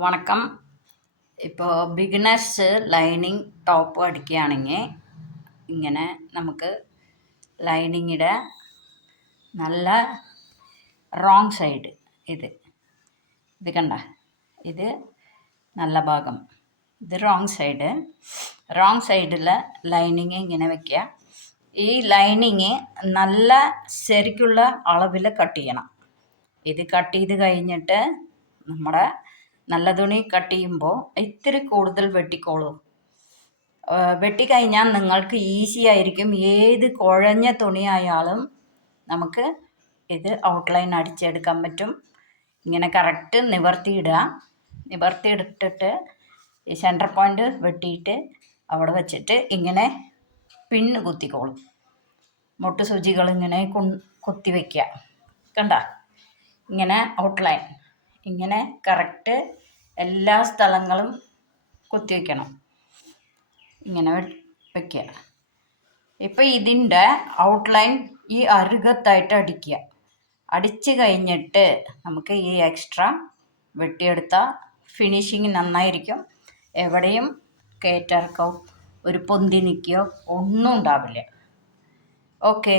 വണക്കം. ഇപ്പോൾ beginners lining top അടിക്കുകയാണെങ്കിൽ ഇങ്ങനെ നമുക്ക് ലൈനിങ്ങിടെ നല്ല റോങ് സൈഡ് ഇത് കണ്ട, ഇത് നല്ല ഭാഗം, ഇത് റോങ് സൈഡിൽ ലൈനിങ് ഇങ്ങനെ വെക്കുക. ഈ ലൈനിങ് നല്ല ശരിക്കുള്ള അളവിൽ കട്ട് ചെയ്യണം. ഇത് കട്ട് ചെയ്ത് കഴിഞ്ഞിട്ട് നമ്മുടെ നല്ല തുണി കട്ട് ചെയ്യുമ്പോൾ ഇത്തിരി കൂടുതൽ വെട്ടിക്കോളൂ. വെട്ടിക്കഴിഞ്ഞാൽ നിങ്ങൾക്ക് ഈസി ആയിരിക്കും. ഏത് കുഴഞ്ഞ തുണിയായാലും നമുക്ക് ഇത് ഔട്ട്ലൈൻ അടിച്ചെടുക്കാൻ പറ്റും. ഇങ്ങനെ കറക്റ്റ് നിവർത്തിയിട്ടിട്ട് ഈ സെൻറ്റർ പോയിൻ്റ് വെട്ടിയിട്ട് അവിടെ വെച്ചിട്ട് ഇങ്ങനെ പിന്ന് കുത്തിക്കോളും. മുട്ട് സൂചികൾ ഇങ്ങനെ കുത്തി വയ്ക്കുക. കണ്ട, ഇങ്ങനെ ഔട്ട്ലൈൻ ഇങ്ങനെ കറക്റ്റ് എല്ലാ സ്ഥലങ്ങളും കുത്തി വയ്ക്കണം. ഇങ്ങനെ വയ്ക്കുക. ഇപ്പം ഇതിൻ്റെ ഔട്ട്ലൈൻ ഈ അരുകത്തായിട്ട് അടിക്കുക. അടിച്ച് കഴിഞ്ഞിട്ട് നമുക്ക് ഈ എക്സ്ട്രാ വെട്ടിയെടുത്ത ഫിനിഷിങ് നന്നായിരിക്കും. എവിടെയും കയറ്റിറക്കോ ഒരു പൊന്തി നിൽക്കുകയോ ഒന്നും ഉണ്ടാവില്ല. ഓക്കേ.